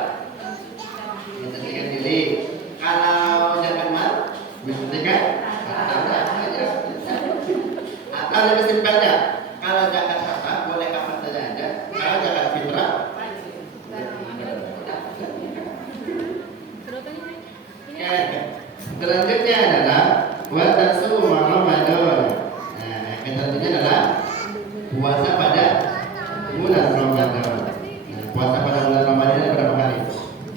mensucikan diri. Kalau zakat mal mensucikan atau lebih simpelnya, kalau zakat harta boleh kapan saja aja. Kalau zakat fitrah selanjutnya adalah wa tasuma Ramadan. Nah, yang selanjutnya adalah puasa pada bulan Ramadan. Nah, puasa pada bulan Ramadan ada berapa kali?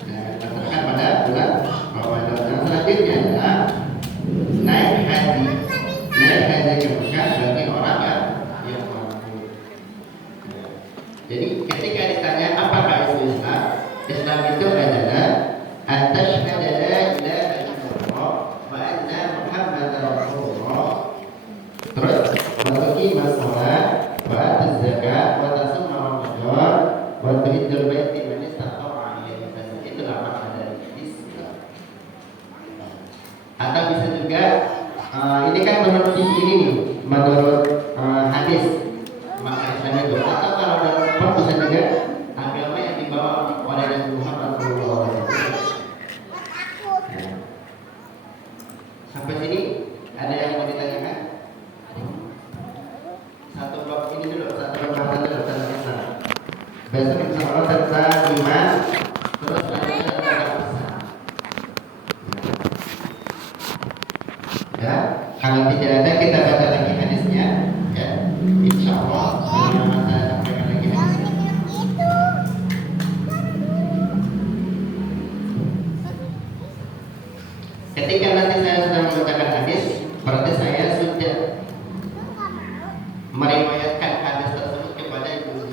Nah, katakan pada bulan Ramadan. Yang selanjutnya adalah naik haji. Naik haji ke Mekah bagi orang yang mampu. Jadi ketika ditanya apakah itu Islam, Islam itu adalah asyhadu an la ilaha illallah wa anna muhammadar rasulullah. Terus tuqimas shalah wa atuz zakat wa tasuma Ramadan wa tuhijjul baiti man istata'a ilaihi sabila. Itulah makna dari Islam. Atau bisa juga ini kan menurut ini menurut hadis maka Islam itu, atau kalau dalam bisa juga agama yang dibawa oleh Nabi Muhammad SAW. Sampai sini ada yang mau ditanyakan? Satu blok ini dulu, satu blok apa dulu tentang Islam. Besok insya Allah tentang iman, terus tentang Islam. Ya, kalau tidak ada kita baca lagi hadisnya, ya, insya Allah saya sampaikan lagi hadisnya. Ketika nanti saya sudah membacakan hadis, berarti saya sudah meriwayatkan hadis tersebut kepada ibu.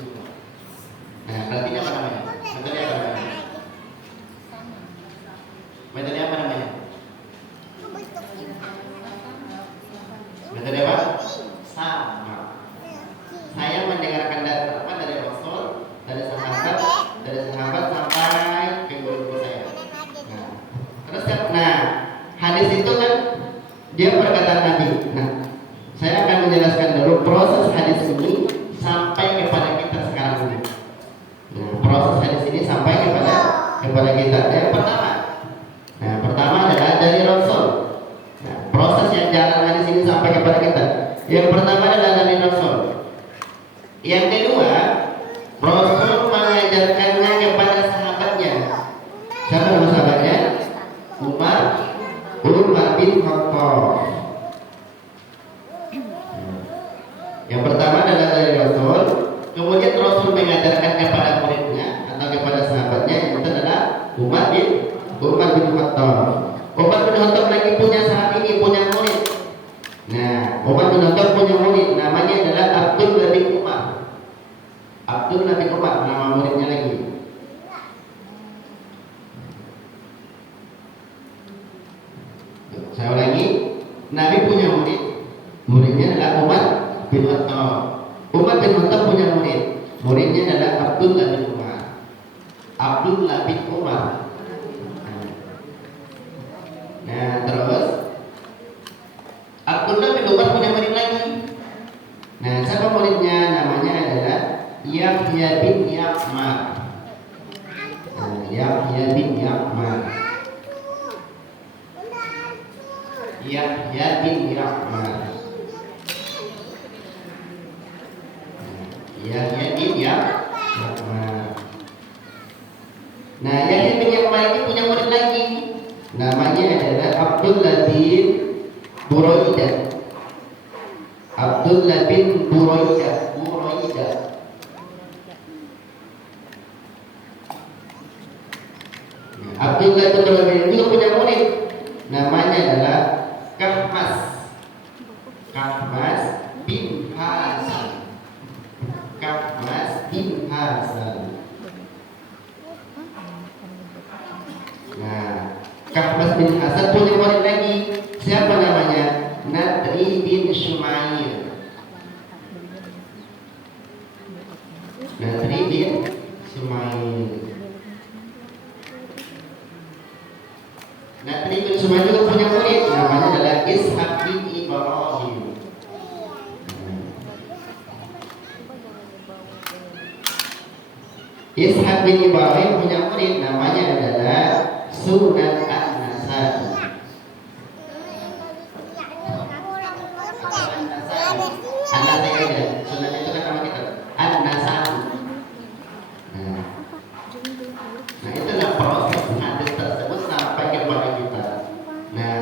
Nah, berarti apa namanya? Metode apa namanya? Metode apa namanya? Metode apa? Sama. Saya mendengarkan dari Rasul, dari sahabat sampai ke guru saya. Nah, terus hadis itu kan dia perkataan Nabi. Nah, saya akan menjelaskan dulu proses hadis ini sampai kepada kita sekarang ini. Nah, proses hadis ini sampai kepada kita. Yang pertama adalah dari Rasul. Nah, proses yang jalan hadis ini sampai kepada kita. Yang pertama adalah dari Rasul. Yang kedua, Rasul mengajarkannya kepada sahabatnya. Siapa nama sahabatnya? Umar bin Khattab. Yang pertama adalah dari Rasul. Kemudian Rasul mengajarkan kepada muridnya atau kepada sahabatnya, yang itu adalah Umar bin Khattab. Umar bin Khattab lagi punya murid. Nah, Umar bin Khattab punya murid, namanya adalah Abdullah bin Umar. Abdullah bin Umar nama muridnya lagi. Saya ulangi, Nabi punya muridnya adalah Umar bin Khattab. Umar bin Khattab punya muridnya adalah Abdullah bin Umar. Nah, terus Abdullah bin Umar punya murid lagi. Nah, siapa muridnya? Namanya adalah Yahya bin Yahya bin Ya'mar. Nah, Yahya bin Ya'mar ini punya murid lagi. Namanya adalah Abdullah bin Buraidah. Abdullah bin Buraidah. Abdullah bin Buraidah ini juga punya murid. Namanya adalah Kahmas bin Hasan. Kahmas bin Hasan. Nah, Kahmas bin Hasan punya murid lagi. Siapa namanya? Nadri bin Shumail. Nadri bin Shumail. Nadri bin Shumail juga punya murid. Namanya adalah Ishaq bin Ibrahim. Ishaq bin Ibrahim punya murid. Namanya adalah Sunan An-Nasai. An-Nasai aja. Sunan itu kan nama kita. An-Nasai. Nah, itulah proses hadis tersebut sampai kepada kita. Nah,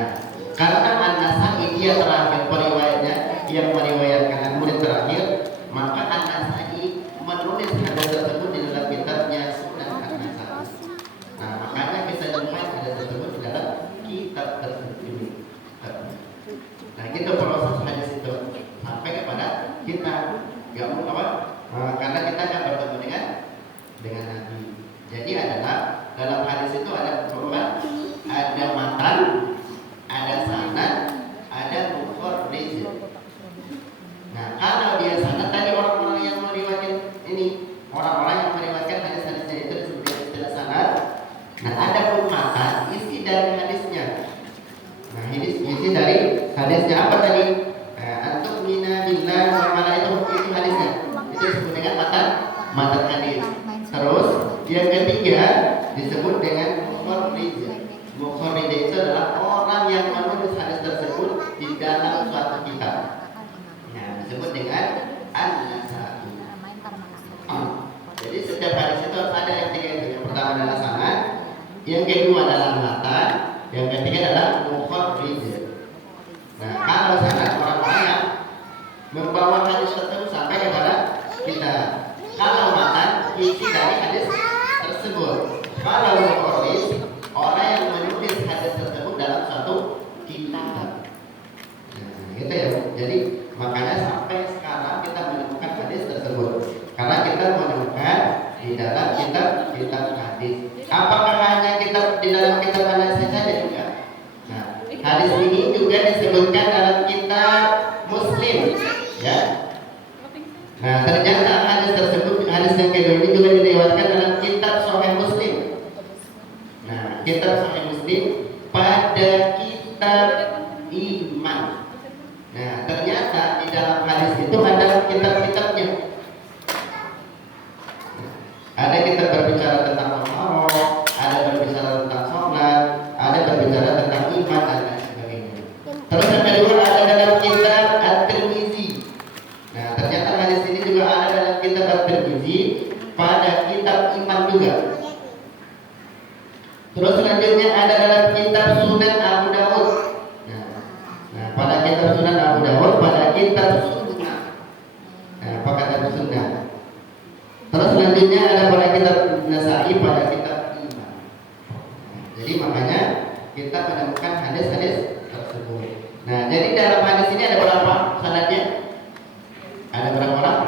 karena An-Nasai dia terakhir periwayatnya, yang meriwayatkan murid terakhir, maka An-Nasai menulis hadis tersebut di dalam kitabnya Sunan An-Nasai. Nah, makanya kita jumpai hadis tersebut di dalam kitab tersebut ini. Nah, gitu proses hadis itu sampai kepada kita. Gak mau apa? Karena kita akan bertemu dengan Nabi. Jadi adalah dalam hadis itu ada ada matan, ada sanad, ada mukharrij. Nah, kalau dia sanad tadi orang-orang yang meriwayatkan ini, orang-orang yang meriwayatkan hadis-hadisnya itu disebut istilah sanad. Nah, ada pun matan, isi dari hadisnya. Nah, isi dari hadisnya apa tadi? Antum mina billah wa malaikatuhu, itu hadisnya. Itu disebut dengan matan hadis. Terus yang ketiga disebut dengan mukharrij. Mukharrij itu adalah orang yang menulis hadis tersebut di dalam suatu kitab. Nah, disebut dengan An-Nasai. Jadi setiap hadis itu ada yang tiga itu. Yang pertama adalah sanad, yang kedua adalah matan, yang ketiga adalah mukharrij. Nah, kalau sanad orang-orang yang membawa hadis tersebut sampai kepada kita. Kalau matan isi dari hadis tersebut. Kalau mukharrij orang yang menulis hadis tersebut dalam suatu kitab. Nah, gitu ya. Jadi makanya sampai sekarang kita menemukan hadis tersebut. Karena kita menemukan di dalam kitab hadis. Apakah hanya kitab di dalam kitab hadis saja juga? Nah, hadis ini juga disebutkan dalam kitab Muslim, ya. Nah, ternyata hadis tersebut, hadis yang kedua ini juga diriwayatkan dalam kitab Sahih Muslim. Nah, kitab Sahih Muslim pada kitab iman. Nah, ternyata di dalam hadis itu ada kitab-kitabnya. Ada kitab berbicara tentang Taharah, ada berbicara tentang sholat, ada berbicara tentang iman dan lain sebagainya. Terus yang kedua ada dalam kitab At-Tirmizi. Nah, ternyata hadis ini juga ada dalam kitab At-Tirmizi pada kitab iman juga. Terus selanjutnya ada dalam kitab Sunan Abu Dawud. Nah, pada kitab Sunan Abu Dawud, pada kitab Sunnah. Nah, pada kitab Sunnah. Terus selanjutnya ada pada kitab Nasai, pada kitab iman. Jadi makanya kita menemukan hadis-hadis tersebut. Nah, jadi dalam hadis ini ada berapa sanadnya? Ada berapa orang?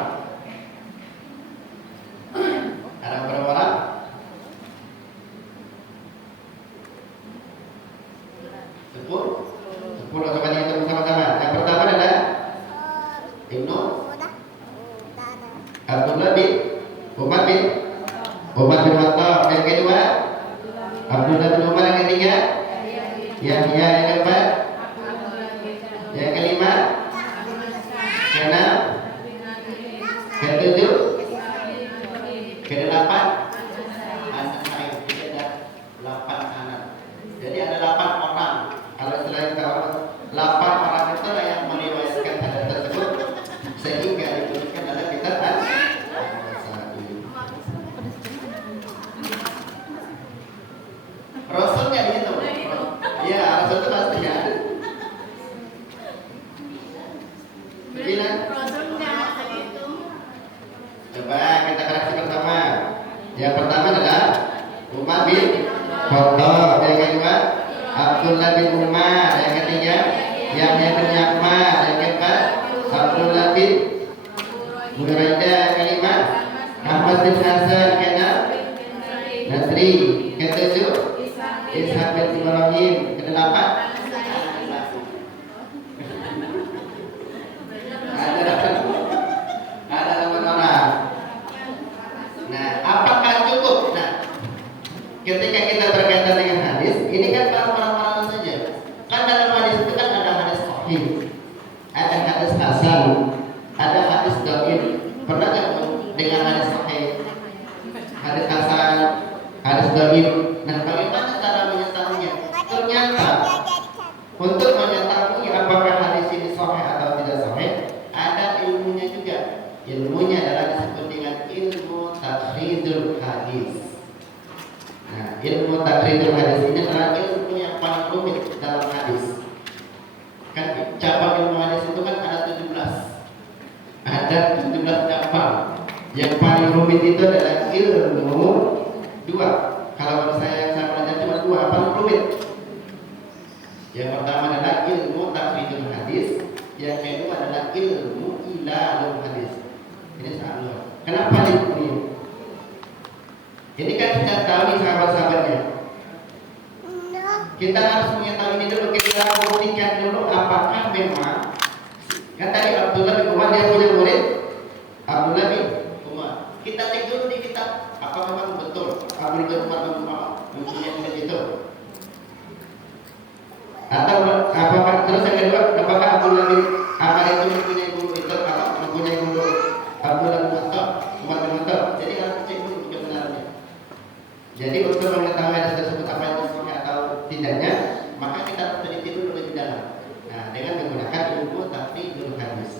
Ada berapa orang? 10. Coba dihitung bersama-sama. Yang pertama adalah Ibnu Abdullah bin Umar bin Khattab. Yang kedua Abdullah bin Umar. Yang ketiga Yahya. Yang keempat, yang kelima, keenam, ketujuh, kedelapan, An-Nasai. Ada 8 sanad. Jadi ada 8 orang. Kalau selain 8 orang itu yang meriwayatkan hadis tersebut sehingga dituliskan dalam kitab Bilang. Coba kita koreksi bersama. Yang pertama adalah Umar bin Khattab. Yang kedua Abdullah bin Umar. Yang ketiga Yahya bin Ya'mar. Yang keempat Abdullah bin Buraidah. Yang kelima Ahmad bin Hasan. Keenam Nasri. Ketujuh Ishaq bin Ibrahim. Kedelapan ada 8 orang. Nah, apakah cukup? Nah, ketika kita berkaitan dengan hadis, ini kan orang-orang saja. Kan dalam hadis itu kan ada hadis sahih, ada hadis hasan, ada hadis dhaif. Pernah nggak dengar hadis sahih, hadis hasan, hadis dhaif? Nah, bagaimana cara menyatakannya? Ternyata untuk mengetahui apakah hadis ini sahih atau tidak sahih, ada ilmunya juga. Ilmunya adalah disebut dengan ilmu takhrijul hadis. Nah, ilmu takhrijul hadis ini adalah ilmu yang paling rumit dalam hadis. Kan cabang ilmu hadis itu kan ada 17. Ada 17 cabang. Yang paling rumit itu adalah ilmu 2. Kalau menurut saya belajar cuma 2 paling rumit. Yang pertama adalah ilmu takhrijul hadis, yang kedua adalah ilmu ilalul hadis. Ini sangat luas. Kenapa ini? Ini kan kita tahu nih sahabat-sahabatnya. Kita harus mengetahui ini dulu. Kita buktikan dulu apakah memang kan tadi Abdullah bin Umar dia punya murid Abdullah bin Umar. Kita cek dulu di kitab apa memang betul Abdullah bin Umar mempunyai murid itu. Atau apakah terus yang kedua apakah Abdullah bin Umar itu mempunyai guru itu atau mempunyai guru Abdullah bin Umar bin Khattab. Jadi harus cek dulu kebenarannya. Jadi untuk mengetahui hadis tersebut apa yang sahih atau tidaknya, maka kita harus teliti dulu lebih dalam. Nah, dengan menggunakan ilmu takhrijul hadis.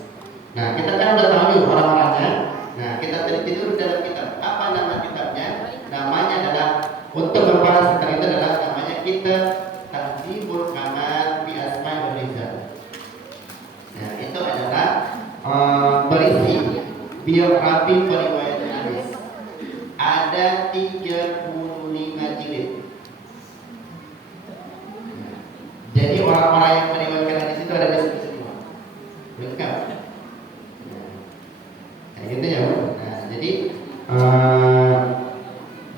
Nah, kita kan udah tahu nih orang-orangnya. Nah, kita teliti dulu dalam kitab. Apa nama kitabnya? Namanya adalah untuk membahas tentang itu adalah namanya kitab Tahdzibul Kamal fi Asma' wa Rijal. Nah, itu adalah berisi biografi periwayat hadis. Ada 35 jilid. Jadi orang-orang yang meriwayatkan hadis itu ada di situ semua. Lengkap. Nah, gitu ya, Bu. Nah, jadi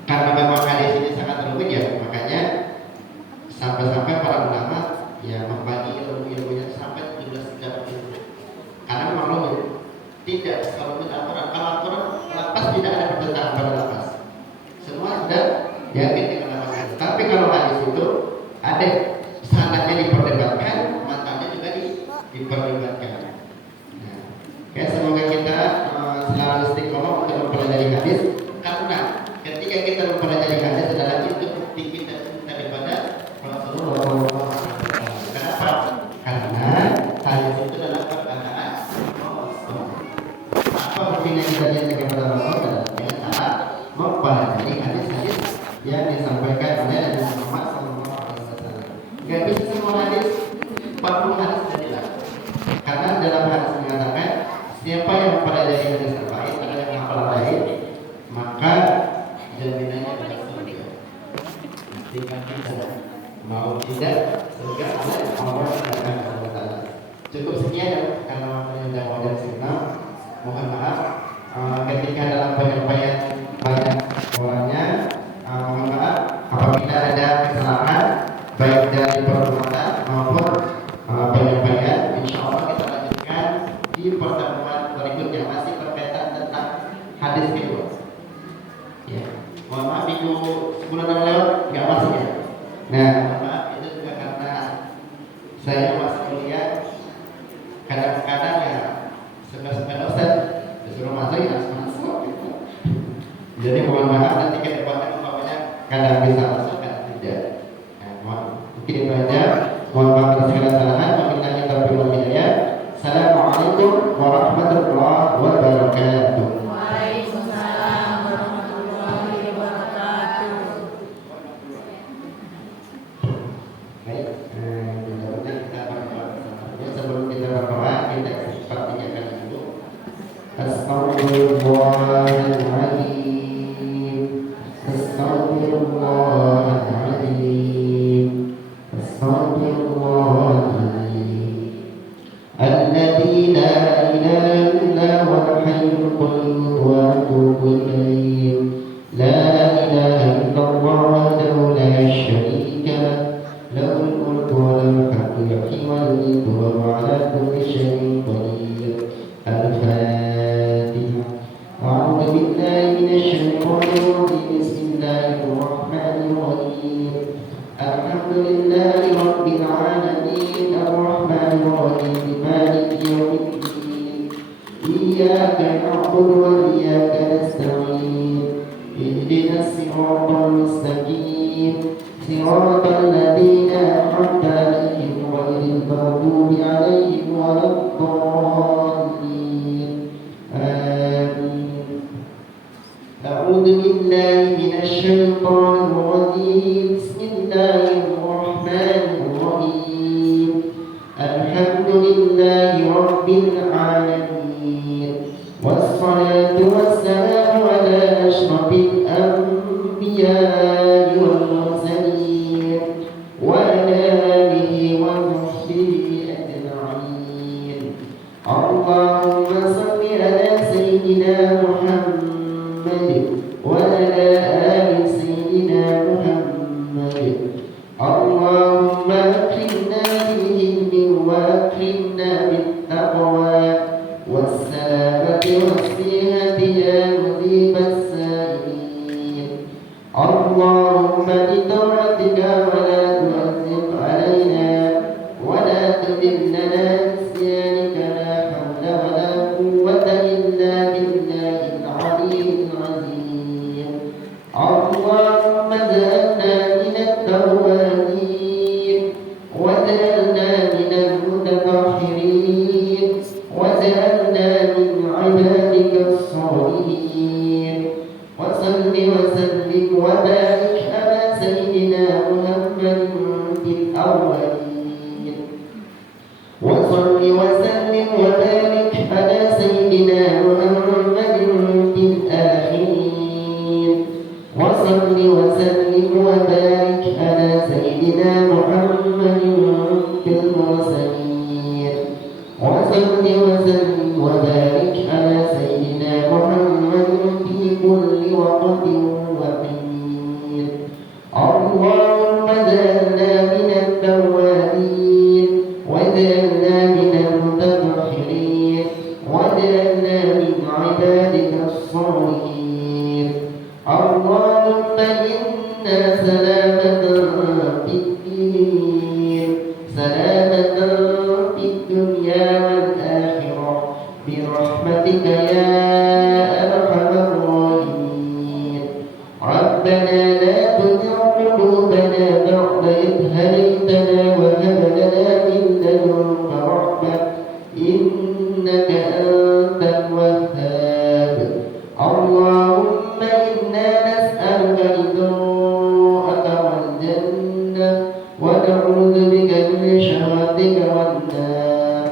karena memang hadis ini sangat rumit ya, makanya sampai-sampai para ulama ya membagi ilmu-ilmunya sampai 17 kitab ilmu. Karena memang rumit. Tidak serumit Al-Quran. Kalau Al-Quran lapas tidak ada pertentangan pada lapas. Semua sudah yakin dengan lapas itu. Tapi kalau hadis itu ada sanadnya diperdebatkan, matanya juga diperdebatkan. Nah, ya semoga kita selalu istiqomah untuk mempelajari hadis. Karena ketika kita mempelajari hadis adalah itu bukti kita cinta kepada Rasulullah. Kenapa? Karena hadis itu adalah perkataan apa buktinya kita cinta kepada Rasulullah dengan cara mempelajari hadis-hadis yang disampaikan oleh Nabi Muhammad SAW. Gak bisa semua hadis 40 hadis jadilah. Karena dalam hadis mengatakan siapa yang mempelajari hadis terbaik atau yang hafal baik, maka jaminannya adalah surga. Jika kita mau tidak surga oleh Allah Subhanahu wa taala. Cukup sekian karena waktunya sudah mau jam 9. Mohon maaf ketika dalam penyampaian banyak orangnya. Mohon maaf apabila ada kesalahan baik dari perbuatan maupun penyampaian. Insya Allah kita lanjutkan di pertemuan berikutnya masih berkaitan tentang hadis kedua. Ya, mohon maaf minggu sebulan yang lewat nggak masuk ya. Nah, mohon maaf itu juga karena saya masih kuliah. Kadang-kadang ya sebenarnya dosen disuruh masuk ya harus masuk. Gitu. Jadi mohon maaf nanti ke depannya umpamanya kadang bisa masuk kadang tidak. Nah, mungkin itu aja. Mohon maaf atas segala kesalahan. Wabillahi taufiq wal hidayah. Assalamualaikum warahmatullahi wabarakatuh. Waalaikumsalam warahmatullahi wabarakatuh. أستغفر الله العظيم أستغفر الله العظيم أستغفر الله العظيم الذي لا إله إلا هو الحي القيوم وأتوب إليه لا إله إلا الله وحده لا شريك له له الملك وله الحمد يحيي ويميت وهو على كل شيء قدير الفاتحة أعوذ بالله من الشيطان الرجيم بسم الله الرحمن الرحيم الحمد لله رب العالمين الرحمن الرحيم مالك يوم الدين إياك نعبد وإياك نستعين اهدنا الصراط المستقيم صراط الذين أنعمت عليهم غير المغضوب عليهم ولا الضالين آمين أعوذ بالله من الشيطان الرجيم بسم الله الرحمن الرحيم الحمد لله رب العالمين والصلاة والسلام على أشرف الأنبياء والمرسلين وعلى آله وصحبه أجمعين اللهم صل على سيدنا محمد وعلى آل سيدنا محمد اللهم أكرمنا بالعلم وأكرمنا بالتقوى والسلامة والصحة يا مجيب السائلين اللهم بطاعتك ولا تعذب علينا ولا تذلنا نسيانك لا حول ولا قوة إلا بالله العلي العظيم اللهم اجعلنا من التوابين واجعلنا من المتطهرين واجعلنا من عبادك الصالحين وصل وسلم وبارك على سيدنا محمد في الأولين وصل وسلم وبارك على سيدنا محمد في الآخرين وصل وسلم وبارك على سيدنا محمد في المرسلين وصل وسلم وبارك على سيدنا محمد في كل وقت وحين اللهم اجعلنا من التوابين واجعلنا من المتطهرين واجعلنا من عبادك الصالحين اللهم إنا سلامة في الدين سلامة في الدنيا والآخرة برحمتك يا أرحم الراحمين ربنا لا تزغ قلوبنا بعد إذ هديتنا وهب لنا من لدنك رحمة إنك أنت الوهاب اللهم إنا نسألك رضاك والجنة ونعوذ بك من شهوتك والنار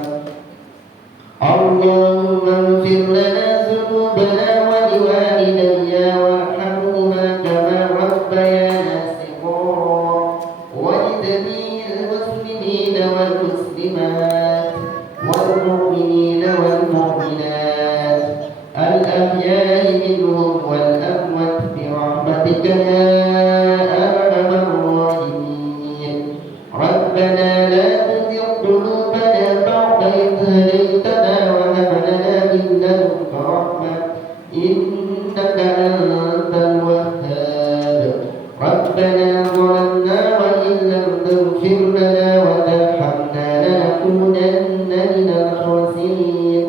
اللهم اغفر لنا ذنوبنا ولوالدي وارحمهما كما ربيانا صغارا ولجميع المسلمين والمسلمات والمؤمنين والمؤمنات الأحياء منهم والأموات برحمتك يا أرحم الراحمين ربنا لا تزغ قلوبنا بعد إذ هديتنا وهب لنا من لدنك رحمة إنك أنت الوهاب ربنا ظلمنا وإن لم تغفر لنا وترحمنا لنكونن من الخاسرين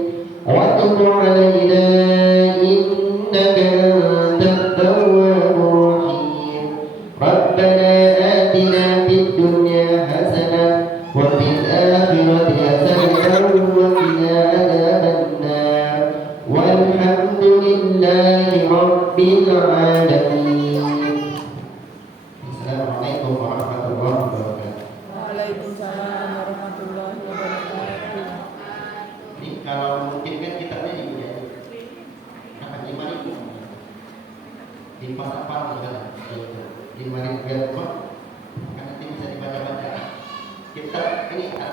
وتب علينا إنك أنت التواب الرحيم ربنا آتنا في الدنيا حسنة وفي الآخرة حسنة وقنا عذاب النار والحمد لله رب العالمين. Assalamualaikum warahmatullahi wabarakatuh. Waalaikumsalam warahmatullahi wabarakatuh. Ini kalau mungkin kan kitabnya ini ya. di pasar bukan di mana biar karena nanti bisa dibaca-baca kita ini